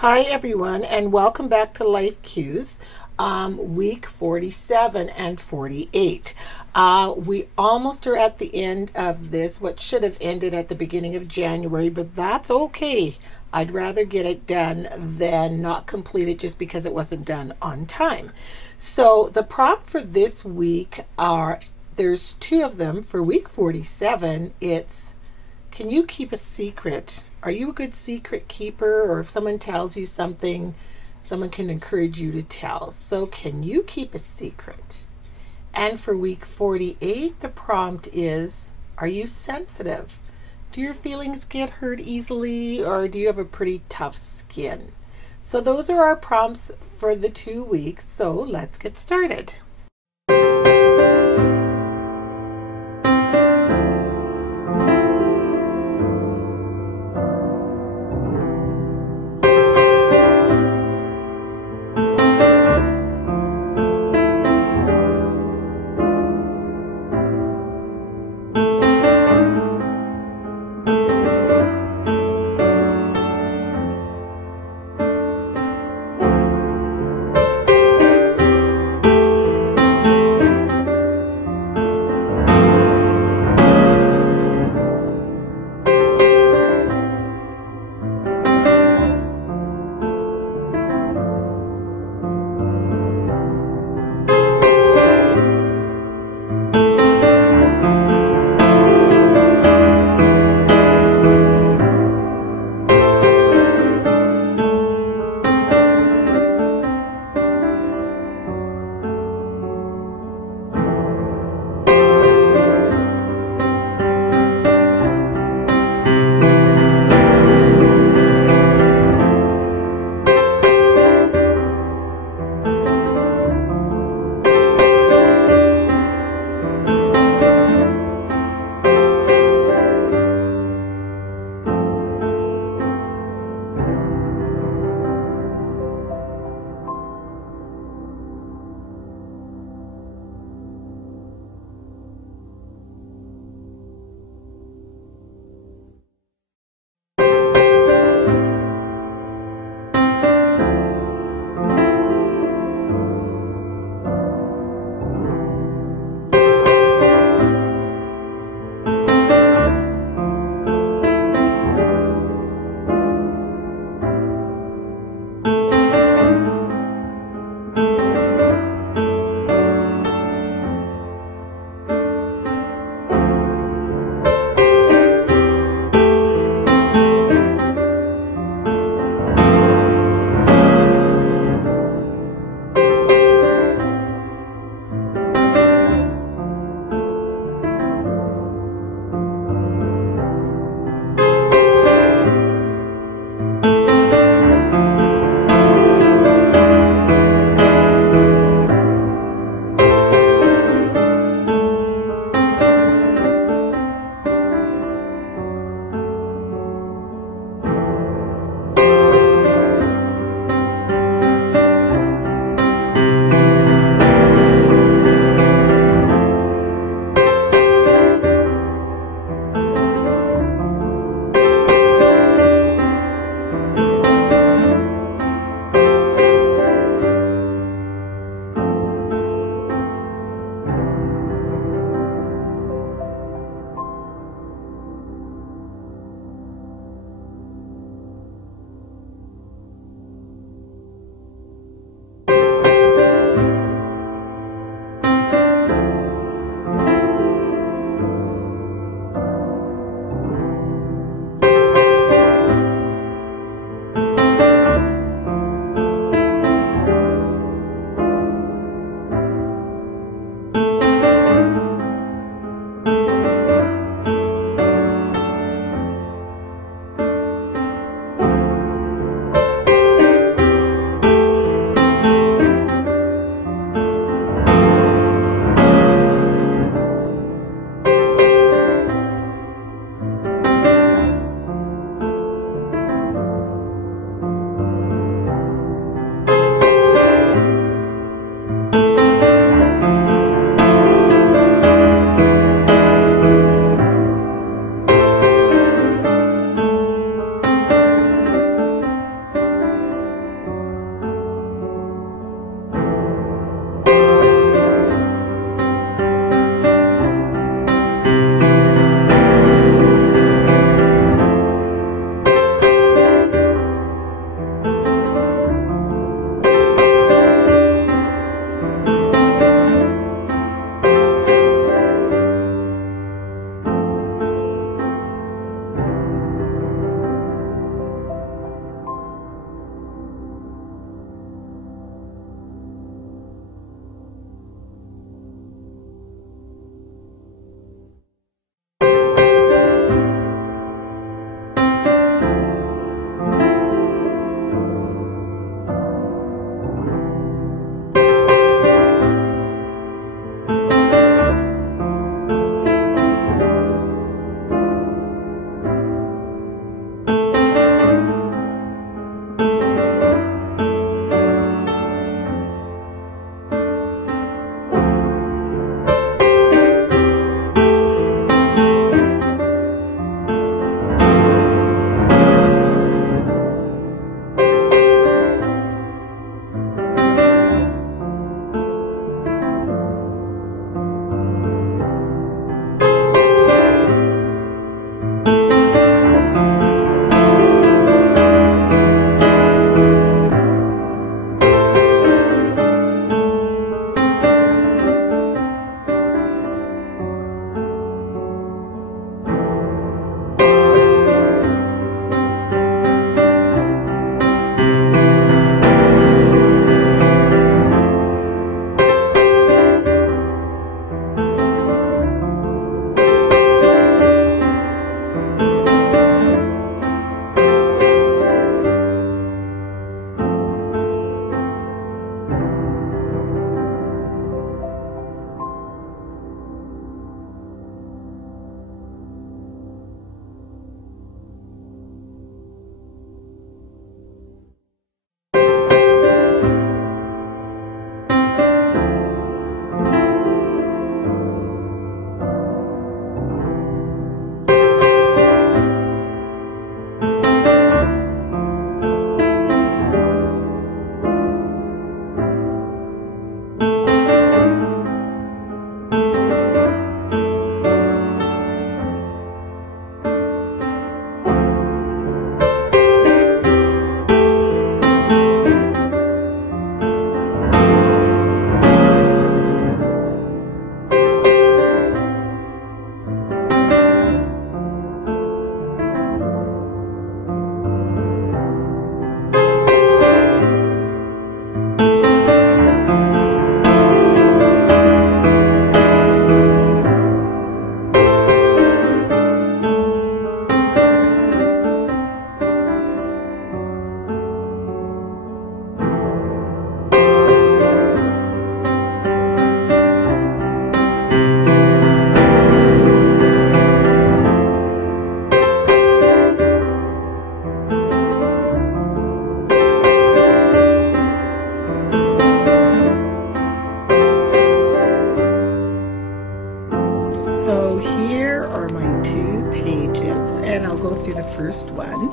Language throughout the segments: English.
Hi, everyone, and welcome back to Life Cues, week 47 and 48. We almost are at the end of this, what should have ended at the beginning of January, but that's okay. I'd rather get it done than not complete it just because it wasn't done on time. So, the prompt for this week are there's two of them. For week 47, it's can you keep a secret? Are you a good secret keeper? Or if someone tells you something, someone can encourage you to tell. So, can you keep a secret? And for week 48, the prompt is are you sensitive? Do your feelings get hurt easily, or do you have a pretty tough skin? So, those are our prompts for the 2 weeks. So, let's get started. first one.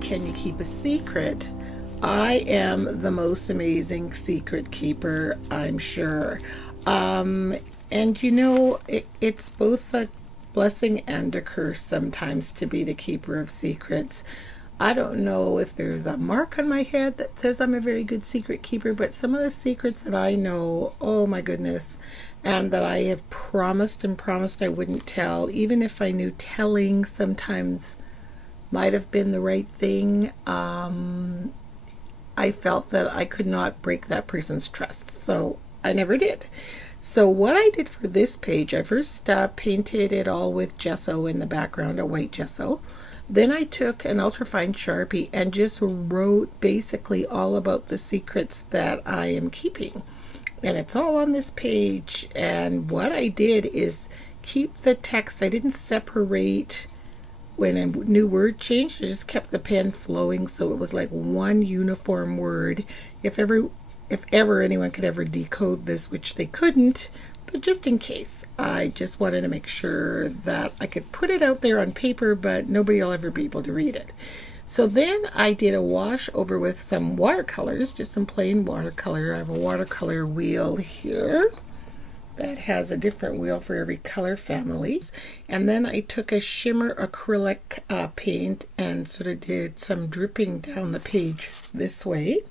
Can you keep a secret? I am the most amazing secret keeper, I'm sure. And you know, it's both a blessing and a curse sometimes to be the keeper of secrets. I don't know if there's a mark on my head that says I'm a very good secret keeper, but some of the secrets that I know, oh my goodness, and that I have promised and promised I wouldn't tell, even if I knew telling sometimes might have been the right thing, I felt that I could not break that person's trust, so I never did. So what I did for this page, I first painted it all with gesso in the background, a white gesso. Then I took an ultrafine Sharpie and just wrote basically all about the secrets that I am keeping. And it's all on this page. And what I did is keep the text. I didn't separate when a new word changed. I just kept the pen flowing so it was like one uniform word. If ever anyone could ever decode this, which they couldn't, but just in case, I just wanted to make sure that I could put it out there on paper, but nobody will ever be able to read it. So then I did a wash over with some watercolors, just some plain watercolor. I have a watercolor wheel here that has a different wheel for every color family. And then I took a shimmer acrylic paint and sort of did some dripping down the page this way.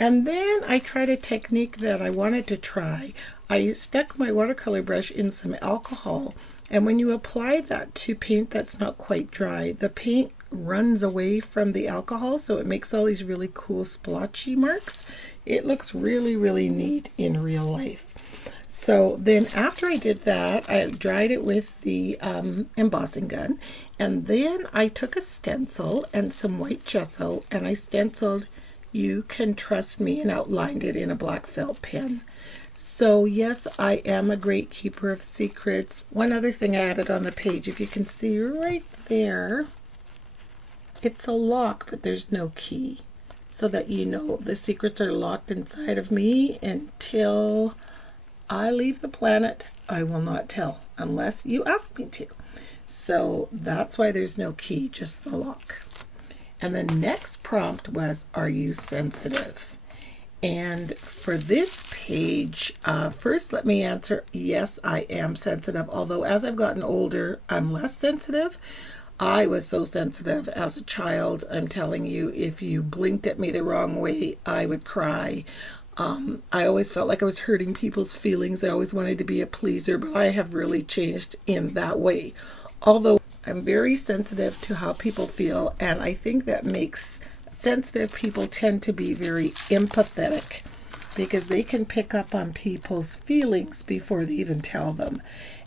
And then I tried a technique that I wanted to try. I stuck my watercolor brush in some alcohol, and when you apply that to paint that's not quite dry, the paint runs away from the alcohol, so it makes all these really cool splotchy marks. It looks really, really neat in real life. So then after I did that, I dried it with the embossing gun, and then I took a stencil and some white gesso, and I stenciled "You Can Trust Me" and outlined it in a black felt pen. So yes, I am a great keeper of secrets. One other thing I added on the page, if you can see right there, it's a lock, but there's no key, so that you know the secrets are locked inside of me until I leave the planet. I will not tell unless you ask me to. So that's why there's no key, just the lock. And the next prompt was, are you sensitive? And for this page, first let me answer, yes, I am sensitive. Although as I've gotten older, I'm less sensitive. I was so sensitive as a child. I'm telling you, if you blinked at me the wrong way, I would cry. I always felt like I was hurting people's feelings. I always wanted to be a pleaser, but I have really changed in that way. Although I'm very sensitive to how people feel, and I think that makes sensitive people tend to be very empathetic because they can pick up on people's feelings before they even tell them.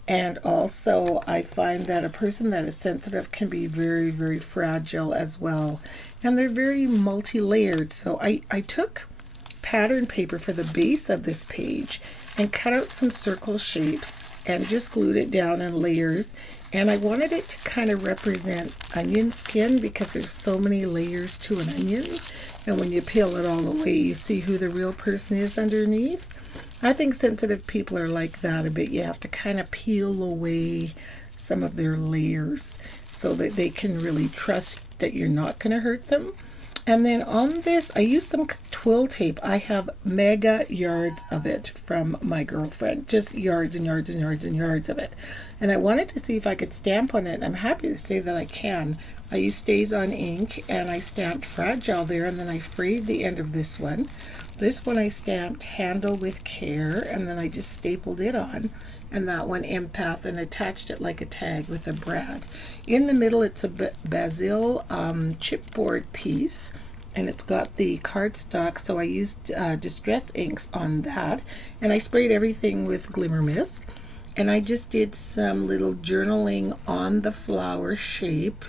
And also I find that a person that is sensitive can be very, very fragile as well. And they're very multi-layered. So I took pattern paper for the base of this page and cut out some circle shapes and just glued it down in layers. And I wanted it to kind of represent onion skin because there's so many layers to an onion. And when you peel it all away, you see who the real person is underneath. I think sensitive people are like that a bit. You have to kind of peel away some of their layers so that they can really trust that you're not going to hurt them. And then on this, I used some twill tape. I have mega yards of it from my girlfriend. Just yards and yards and yards and yards of it. And I wanted to see if I could stamp on it. And I'm happy to say that I can. I used StazOn ink and I stamped Fragile there, and then I frayed the end of this one. This one I stamped Handle with Care, and then I just stapled it on. And that one Empath, and attached it like a tag with a brad. In the middle it's a basil chipboard piece, and it's got the cardstock, so I used Distress inks on that, and I sprayed everything with Glimmer Mist, and I just did some little journaling on the flower shape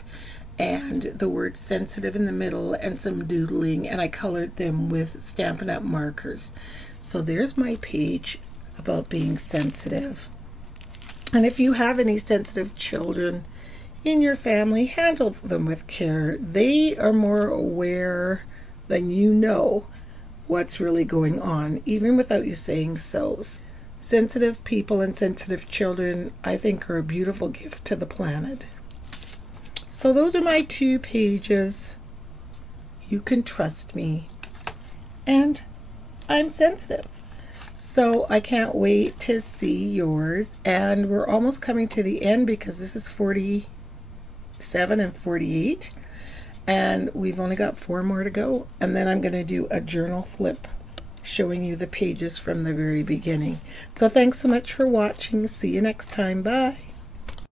and the word sensitive in the middle and some doodling, and I colored them with Stampin' Up! Markers. So there's my page about being sensitive. And if you have any sensitive children in your family, handle them with care. They are more aware than you know what's really going on, even without you saying so. Sensitive people and sensitive children, I think, are a beautiful gift to the planet. So those are my 2 pages. You can trust me. And I'm sensitive. So I can't wait to see yours. And we're almost coming to the end because this is 47 and 48. And we've only got 4 more to go. And then I'm going to do a journal flip showing you the pages from the very beginning. So thanks so much for watching. See you next time. Bye.